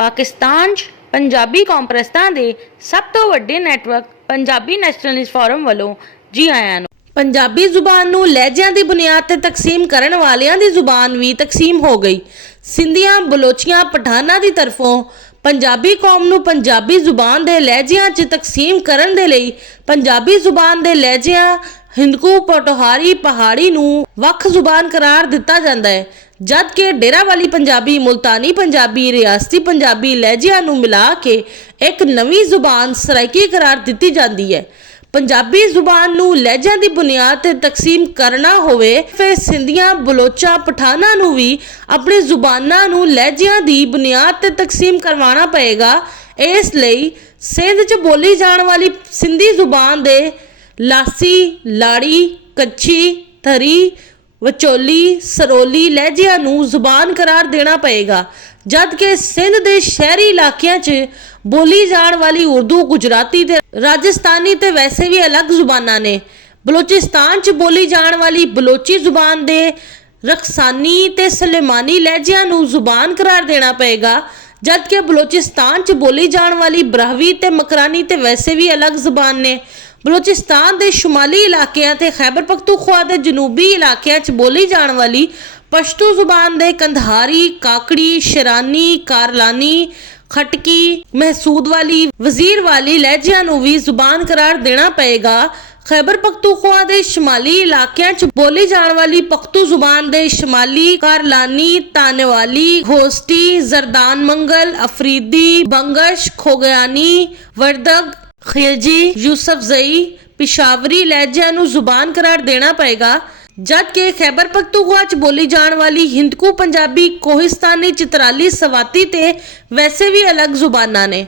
पाकिस्तान 'ਚ पंजाबी कॉन्फ्रेंसां दे सब तो वड्डे नैटवर्क पंजाबी नैशनलिस्ट फोरम वालों जी आयां नूं। पंजाबी जुबान नूं लहजिਆਂ ਦੀ ਬੁਨਿਆਦ ਤੇ ਤਕਸੀਮ ਕਰਨ ਵਾਲਿਆਂ ਦੀ ਜ਼ੁਬਾਨ ਵੀ ਤਕਸੀਮ ਹੋ ਗਈ। ਸਿੰਧੀਆਂ, ਬਲੋਚੀਆਂ, ਪਠਾਨਾਂ ਦੀ ਤਰਫੋਂ ਪੰਜਾਬੀ ਕੌਮ ਨੂੰ ਪੰਜਾਬੀ ਜ਼ੁਬਾਨ ਦੇ ਲਹਿਜਿਆਂ 'ਚ ਤਕਸੀਮ ਕਰਨ ਦੇ ਲਈ ਪੰਜਾਬੀ ਜ਼ੁਬਾਨ ਦੇ ਲਹਿਜਿਆਂ ਹਿੰਦਕੂ, ਪੋਠੋਹਾਰੀ, ਪਹਾੜੀ ਨੂੰ ਵੱਖ ਜ਼ੁਬਾਨ ਕਰਾਰ ਦਿੱਤਾ ਜਾਂਦਾ ਹੈ, जद कि डेरा वाली पंजाबी, मुल्तानी पंजाबी, रियासती पंजाबी लहजिਆਂ ਨੂੰ मिला के एक नवीं जुबान सराइकी करार दी जाती है। पंजाबी जुबान ਨੂੰ लहजिਆਂ ਦੀ बुनियाद ਤੇ तकसीम करना होवे फिर ਸਿੰਧੀਆਂ, ਬਲੋਚਾਂ, ਪਠਾਨਾਂ ਨੂੰ भी अपनी जुबानां ਨੂੰ लहजिਆਂ ਦੀ बुनियाद ਤੇ तकसीम करवाना पएगा। इस ਲਈ ਸਿੰਧ 'ਚ बोली जाने वाली सिंधी जुबान ਦੇ लासी, लाड़ी, कच्छी, थरी, विचोली, सरोली लहजिਆਂ ਨੂੰ ਜ਼ੁਬਾਨ करार देना पएगा, जद कि सिंध के शहरी इलाकों च बोली जाने वाली उर्दू, गुजराती ते राजस्थानी ते वैसे भी अलग जुबानां ने। बलोचिस्तान च बोली जाने वाली बलोची जुबान दे रक्सानी ते सलेमानी लहजिਆਂ ਨੂੰ ਜ਼ੁਬਾਨ करार देना पएगा, जद कि बलोचिस्तान च बोली जाने वाली ब्राहवी ते मकरानी ते वैसे भी अलग जुबान ने। बलोचिस्तान के शुमाली इलाकों ते खैबर पख्तूनख्वा के जनूबी इलाकों च बोली जाने वाली पश्तो जुबान दे कंधारी, काकड़ी, शरानी, कारलानी, खटकी, महसूद वाली, वजीर वाली लहजिਆਂ ਨੂੰ भी जुबान करार देना पएगा। खैबर पख्तूनख्वा के शुमाली इलाकों च बोली जाने वाली पख्तू जुबान दे शुमाली, कारलानी, तानेवाली, घोस्टी, जरदान मंगल, अफरीदी, बंगश, खोगयानी, वर्दग, खिलजी, यूसुफजई, पिशावरी लहजिਆਂ ਨੂੰ जुबान करार देना पएगा, जद कि खैबर पख्तूनख्वा च बोली जाने वाली हिंदकू पंजाबी, कोहिस्तानी, चित्राली, सवाती ते वैसे भी अलग जुबानां ने।